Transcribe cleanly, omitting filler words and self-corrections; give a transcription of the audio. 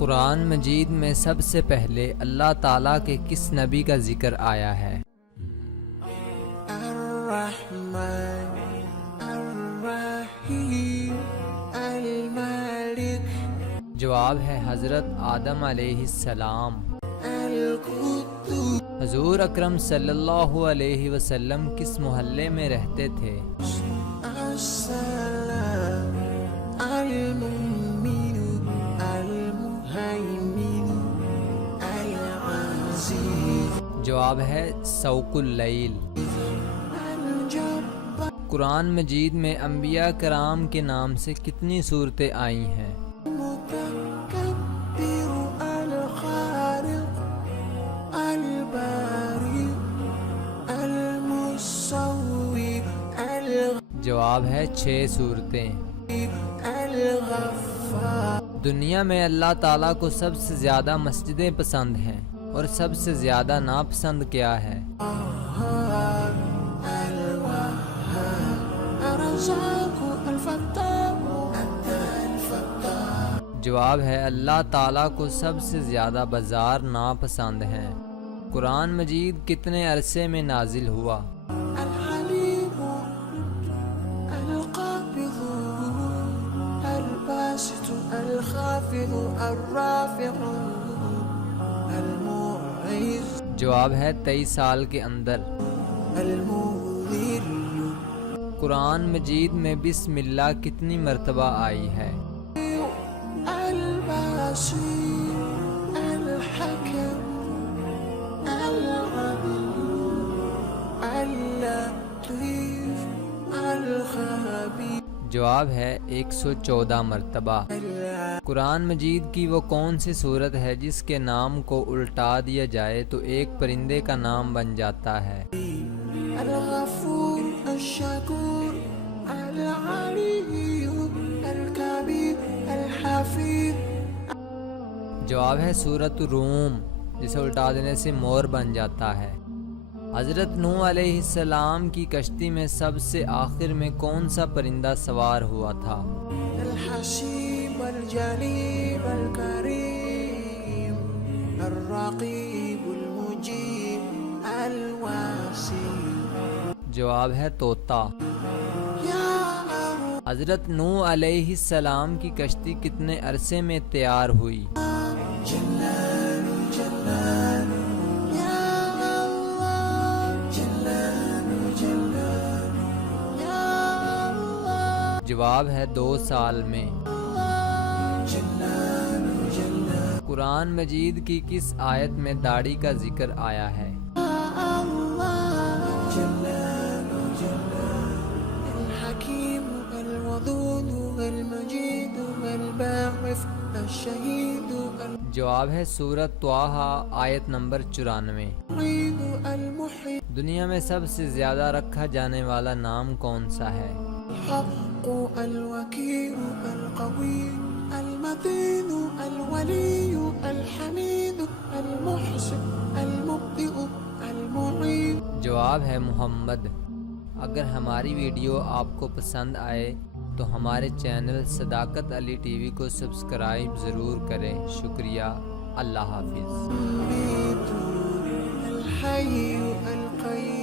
قرآن مجید میں سب سے پہلے اللہ تعالیٰ کے کس نبی کا ذکر آیا ہے؟ الرحمن الرحیم المالک۔ جواب ہے حضرت آدم علیہ السلام۔ القدوس۔ حضور اکرم صلی اللہ علیہ وسلم کس محلے میں رہتے تھے؟ السلام المؤمن المهيمن العزيز۔ جواب ہے سوق اللیل۔ الجبار۔ قرآن مجید میں انبیاء کرام کے نام سے کتنی صورتیں آئی ہیں؟ المتکبر الخالق الباری المصور جواب ہے 6 صورتیں۔ الغفار۔ دنیا میں اللہ تعالیٰ کو سب سے زیادہ مسجدیں پسند ہیں اور سب سے زیادہ ناپسند کیا ہے؟ جواب ہے اللہ تعالیٰ کو سب سے زیادہ بازار ناپسند ہیں۔ قرآن مجید کتنے عرصے میں نازل ہوا؟ الحليم القابض الباسط الخافض الرافع المعز۔ جواب ہے 23 سال کے اندر۔ المذل۔ قرآن مجید میں بسم اللہ کتنی مرتبہ آئی ہے؟ البصير الحكم العليم اللطيف الخبير۔ جواب ہے 114 مرتبہ۔ قرآن مجید کی وہ کون سی صورت ہے جس کے نام کو الٹا دیا جائے تو ایک پرندے کا نام بن جاتا ہے؟ الغفور الشکور العلی الکبیر الحفیظ۔ جواب ہے سورۃ الروم، جسے الٹا دینے سے مور بن جاتا ہے۔ حضرت نوح علیہ السلام کی کشتی میں سب سے آخر میں کون سا پرندہ سوار ہوا تھا؟ الحسیب الجلیب الکریم الرقیب المجیب الواسع۔ جواب ہے طوطا۔ حضرت نوح علیہ السلام کی کشتی کتنے عرصے میں تیار ہوئی؟ جلال جلال یا اللہ جلال جلال یا اللہ۔ جواب ہے 2 سال میں۔ جلال جلال قرآن مجید کی کس آیت میں داڑھی کا ذکر آیا ہے؟ جلال جلال الحکیم الودود المجید الباعث الشہید جواب ہے سورۃ طٰہٰ آیت نمبر 94۔ المعید المحیی۔ دنیا میں سب سے زیادہ رکھا جانے والا نام کون سا ہے؟ الحق الوکیل القوی المتین الولی الحمید المحسن المبدئ المعید۔ جواب ہے محمد۔ اگر ہماری ویڈیو آپ کو پسند آئے تو ہمارے چینل صداقت علی ٹی وی کو سبسکرائب ضرور کریں۔ شکریہ۔ اللہ حافظ۔ الحی القیوم